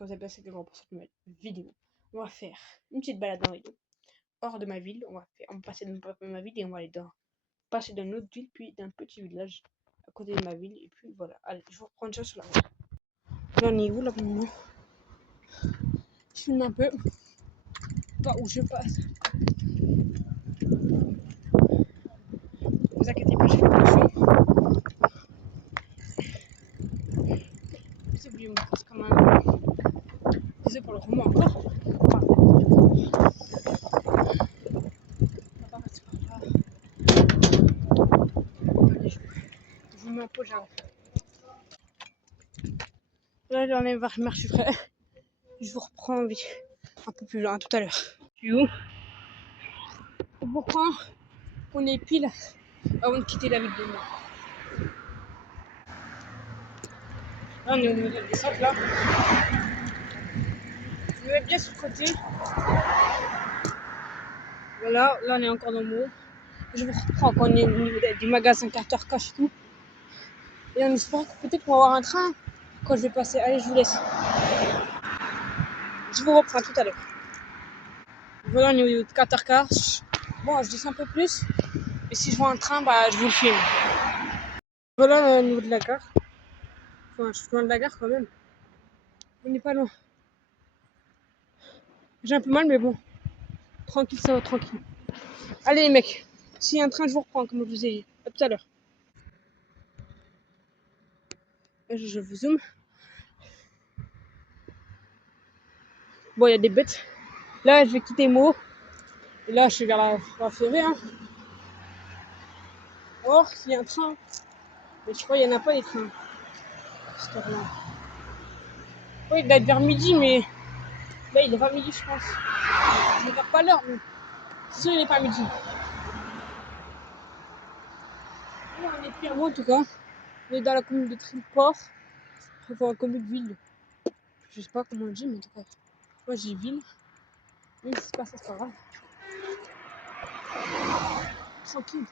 que vous avez passé des grands pour cette nouvelle vidéo. On va faire une petite balade dans les deux. Hors de ma ville, on va passer de ma ville et on va aller passer d'une autre ville, puis d'un petit village à côté de ma ville. Et puis voilà, allez, je vous reprends déjà sur la route. Là, on est où là pour le moment? Je filme un peu, pas où je passe. Ne vous inquiétez pas, je fais attention. J'ai oublié mon casque quand même. Désolé pour le roman encore. Je vous mets un peu, j'arrive. Là, j'en ai marché frais. Je vous reprends vite, un peu plus loin, tout à l'heure. Je suis où? Je vous reprends. On est pile avant de quitter la ville de moi. Là, on est au niveau de la descente, là. Je me mets bien sur le côté. Voilà, là, on est encore dans le haut. Je vous reprends quand on est au niveau du magasin Carter Cash et tout. Et on espère que peut-être qu'on va avoir un train quand je vais passer. Allez, je vous laisse. Je vous reprends tout à l'heure. Voilà, on est au niveau de Carter Cash. Bon, je descends un peu plus. Et si je vois un train, bah, je vous le filme. Voilà, au niveau de la gare. Enfin, je suis loin de la gare quand même. On n'est pas loin. J'ai un peu mal, mais bon. Tranquille, ça va, tranquille. Allez, les mecs. S'il y a un train, je vous reprends, comme je vous ai dit. À tout à l'heure. Je vous zoome. Bon, il y a des bêtes. Là, je vais quitter Meaux. Et là, je suis vers la ferrée. Hein. Or, s'il y a un train. Mais je crois qu'il n'y en a pas, les trains. Oui, il doit être vers midi, mais là, il est pas midi, je pense. Je ne regarde pas l'heure, mais c'est sûr, il n'est pas midi. Là, on est plus à Meaux, en tout cas. On est dans la commune de Triport. Enfin, la commune de ville. Je sais pas comment on dit, mais en tout cas. Moi, j'ai ville. Même si c'est pas ça, c'est pas grave. Tranquille.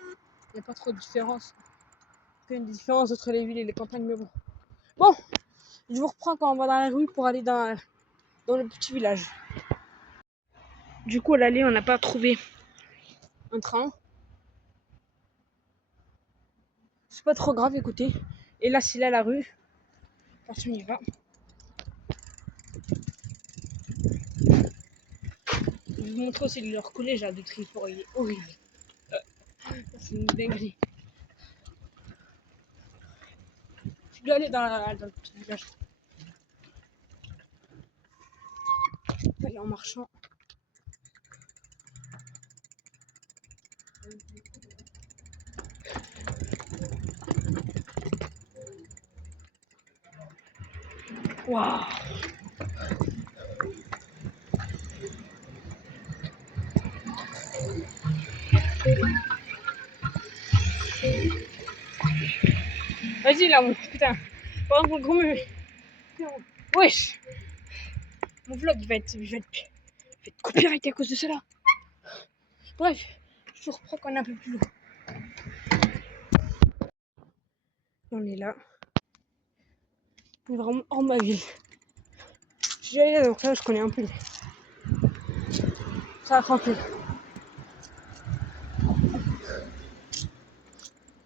Il n'y a pas trop de différence. Il y a une différence entre les villes et les campagnes, mais bon. Bon, je vous reprends quand on va dans la rue pour aller dans le petit village. Du coup, à l'aller, on n'a pas trouvé un train. C'est pas trop grave, écoutez. Et là, c'est là la rue. Parce qu'on y va. Je vais vous montrer aussi leur collège à de Triport. Il est horrible. C'est une dinguerie. Je dois aller dans le petit village. Aller en marchant. Waouh! Vas-y là, mon putain. Oh, mon gros me. Wesh! Mon vlog il va être copyright à cause de cela. Bref, je vous reprends quand on est un peu plus loin. On est là. On est vraiment hors de ma ville. J'y allais donc là je connais un peu. Ça va tranquille.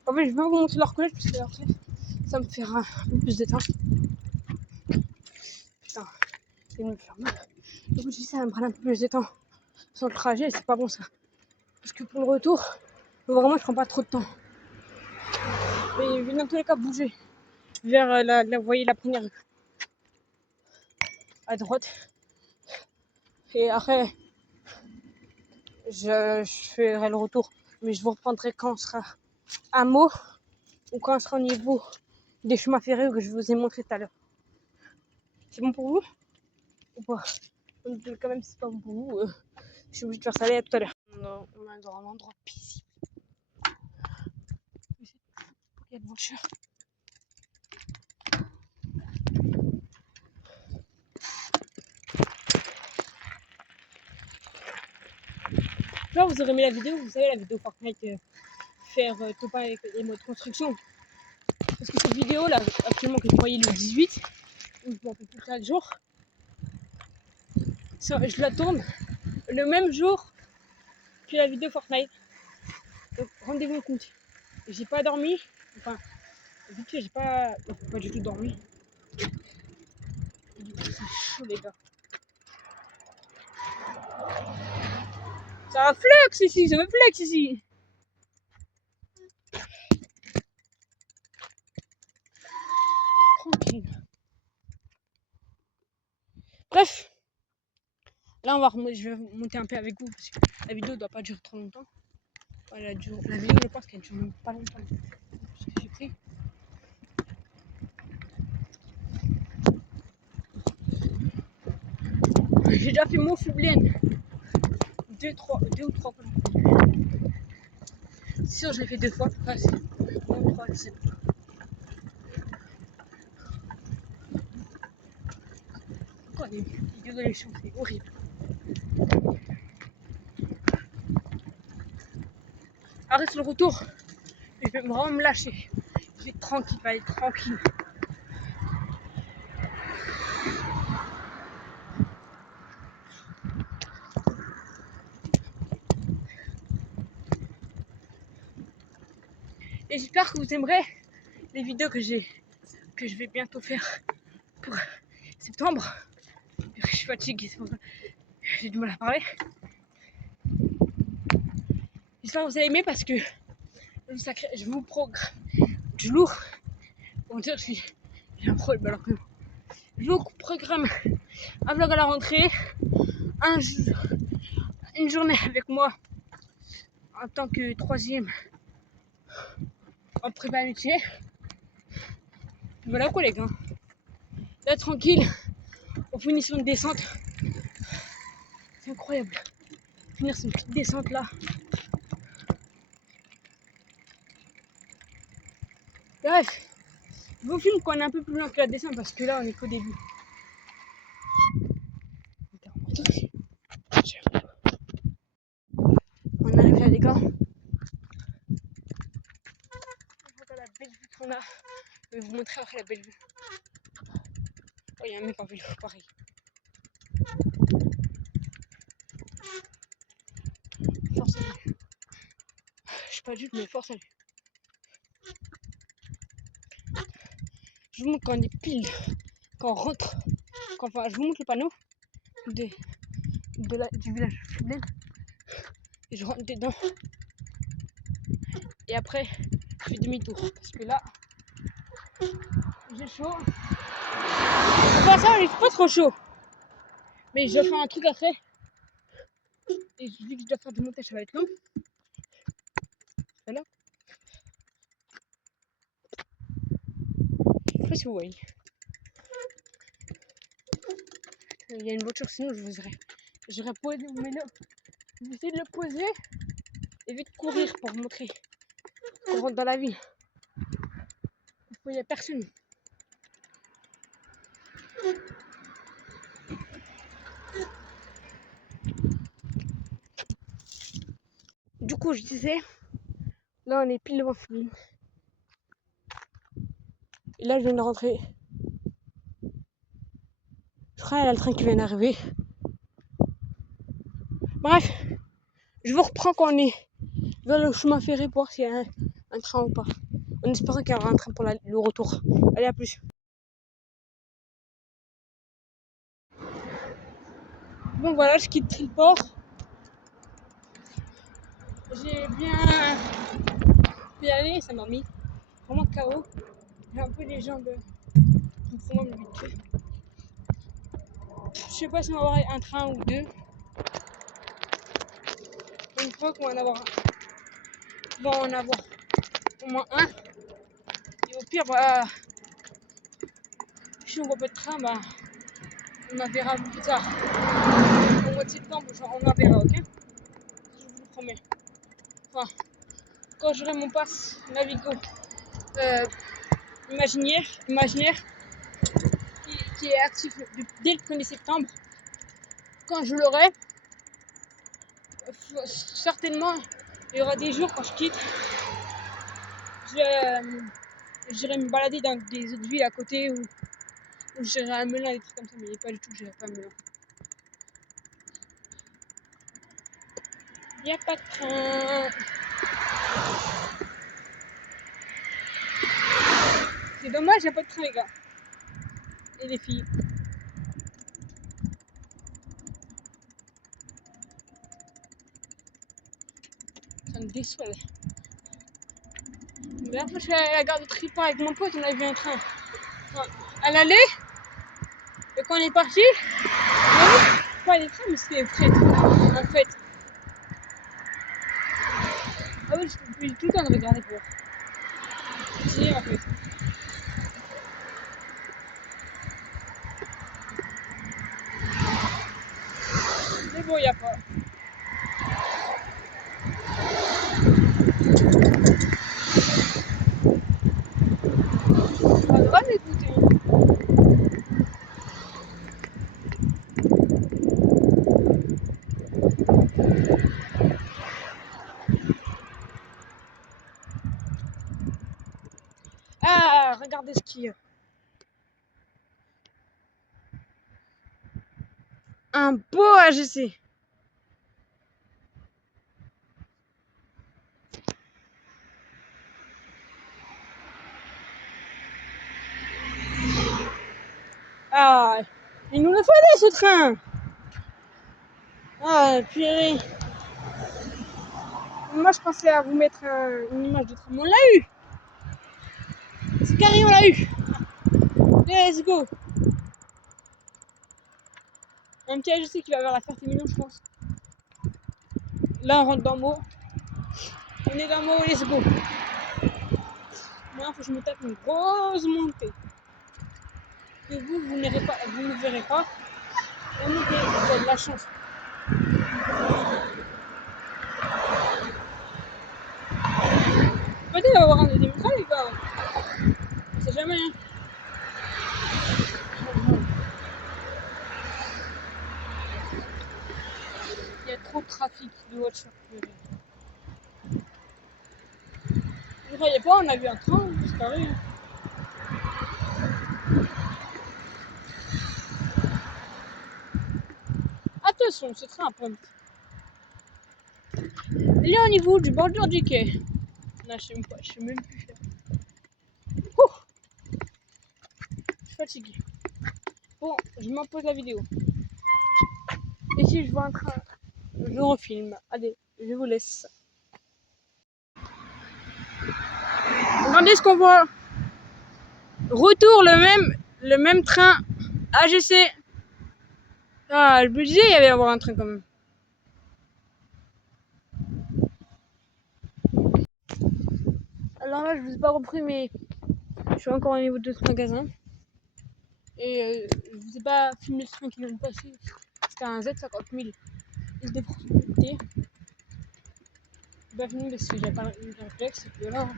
En fait, je vais vous montrer leur collège parce que après, ça me fera un peu plus de temps. Putain, je vais me faire mal. Donc, je dis ça va me prendre un peu plus de temps. Sans le trajet, c'est pas bon ça. Parce que pour le retour, vraiment, je prends pas trop de temps. Mais je vais dans tous les cas bouger vers vous voyez, la première rue. À droite. Et après, je ferai le retour. Mais je vous reprendrai quand on sera à Meaux ou quand on sera au niveau des chemins ferrés que je vous ai montré tout à l'heure. C'est bon pour vous ou pas? Quand même, si c'est pas bon pour vous, je suis obligée de faire ça. Allez, à tout à l'heure. On est dans un endroit paisible. Il y a de voitures. Là, vous aurez aimé la vidéo, vous savez, la vidéo Fortnite, faire top 1 avec les modes construction. Parce que cette vidéo là, actuellement que vous voyez le 18, ou je m'en fais plus 4 jours. Je la tourne le même jour que la vidéo Fortnite. Donc rendez-vous au compte. J'ai pas dormi, enfin vite fait j'ai pas du tout dormi. Du coup c'est chaud les gars. Ça va flex ici, ça va flex ici. Tranquille. Bref. Là je vais monter un peu avec vous parce que la vidéo doit pas durer trop longtemps. La vidéo je pense qu'elle dure même pas longtemps. Parce que j'ai pris. J'ai déjà fait mon Fublien. 2 ou 3 fois. C'est sûr, je l'ai fait 2 fois. Enfin, c'est 3, je sais pas. Encore des vidéos de l'échange, c'est horrible. Arrête le retour. Je vais vraiment me lâcher. Je vais être tranquille, pas être tranquille. Et j'espère que vous aimerez les vidéos que je vais bientôt faire pour septembre. Je suis fatiguée, c'est pour ça que j'ai du mal à parler. J'espère que vous allez aimer parce que je vous programme du lourd. Pour dire que j'ai un problème alors que je vous programme un vlog à la rentrée, une journée avec moi en tant que 3e en prépa métier. Voilà quoi les gars. Là tranquille, on finit sur une descente. C'est incroyable. Finir sur une petite descente là. Bref, je vous filme quand on est un peu plus loin que la descente parce que là on est qu'au début. On arrive là les gars. Regarde la belle vue qu'on a. Je vais vous montrer après la belle vue. Oh, il y a un mec en vélo, pareil. Force à lui. Je sais pas du tout, mais force à lui. Je vous montre quand on est pile, quand on rentre, je vous montre le panneau du village Fublien. Et je rentre dedans. Et après, je fais demi-tour. Parce que là, j'ai chaud. Enfin, ça, il fait pas trop chaud. Mais je dois faire un truc après. Et je dis que je dois faire du montage, ça va être long. Voilà. Je sais pas si vous voyez. Il y a une voiture, sinon j'aurais posé mon vélo. Je vais essayer de le poser et vite courir pour montrer qu'on rentre dans la ville. Il n'y a personne. Du coup, je disais, là on est pile devant Fublien. Et là je viens de rentrer. Je crois qu'il y a le train qui vient d'arriver. Bref, je vous reprends quand on est vers le chemin ferré pour voir s'il y a un train ou pas. En espérant qu'il y aura un train pour le retour. Allez, à plus. Bon voilà, je quitte le port. J'ai bien pu y aller, ça m'a mis vraiment KO. J'ai un peu les jambes qui me font mal vite fait. Je sais pas si on va avoir un train ou deux. Une fois qu'on va en avoir au moins un. Et au pire, bah, si on voit pas de train, bah, on en verra plus tard. Au mois de septembre, on en verra, ok? Je vous le promets. Enfin, quand j'aurai mon pass Navigo imaginaire qui est actif dès le 1er septembre, quand je l'aurai, certainement, il y aura des jours quand je quitte, j'irai me balader dans des autres villes à côté ou Ou j'irai à Melun, des trucs comme ça, mais il n'est pas du tout que j'irai pas à Melun. Il n'y a pas de train. C'est dommage, il n'y a pas de train, les gars. Et les filles. Ça me déçoit, là. La dernière fois, je suis allée à la gare de Tripa avec mon pote, on a vu un train. Enfin, à l'aller, et quand on est parti, on a vu pas les trains, mais c'était les frais. En fait. Ah oui, j'ai tout le temps de regarder pour. Si, en fait. Mais bon, il n'y a pas. Pas le droit d'écouter. Ah, regardez ce qu'il y a. Un beau AGC. Ah, il nous le fallait ce train. Ah, purée. Moi, je pensais à vous mettre une image de train. On l'a eu. C'est carré, on l'a eu. Let's go. Un petit AGC qui va vers la Ferté-Milon, je pense. Là, on rentre dans Meaux. On est dans Meaux, let's go. Moi, il faut que je me tape une grosse montée. Que vous ne verrez pas. La montée, vous avez de la chance. Peut-être qu'il va y avoir un deuxième train, les gars. On sait jamais. Hein. Il y a trop de trafic de voitures. Je croyais pas, on a vu un train, c'est pareil. Attention, ce train à pomme. Il est au niveau du bordure du quai. Non, je sais même pas, je sais même plus faire. Je suis fatiguée. Bon, je m'impose la vidéo. Et si je vois un train, je refilme. Allez, je vous laisse. Regardez ce qu'on voit. Retour le même train AGC. Ah, je me disais il y avait à avoir un train quand même. Alors là, je vous ai pas repris, mais je suis encore au niveau de ce magasin. Et je vous ai pas filmé le train qui vient de passer. C'était un Z50 000. Il se déportait. Je pas filmé parce que j'avais pas le réflexe. Et voilà.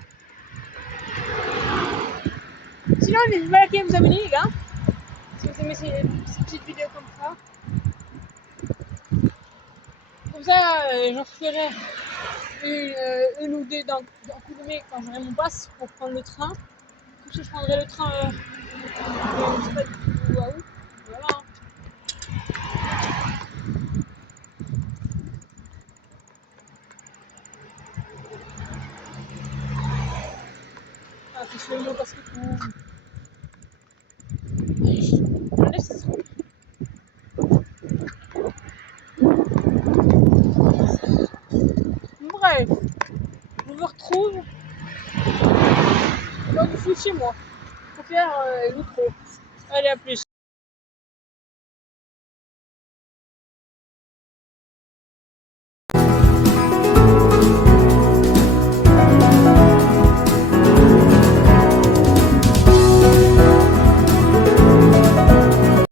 Sinon, n'hésitez pas à liker et vous abonner, les gars. Si vous aimez ces petites vidéos comme ça. Comme ça, j'en ferai une ou deux dans Coulommiers quand j'aurai mon pass pour prendre le train. Comme ça, je prendrai le train, je sais pas du tout à où. Voilà. Ah, puis je fais le parce que tout. Je laisse. Bref, je vous retrouve quand je suis chez moi pour faire l'outro. Allez, à plus.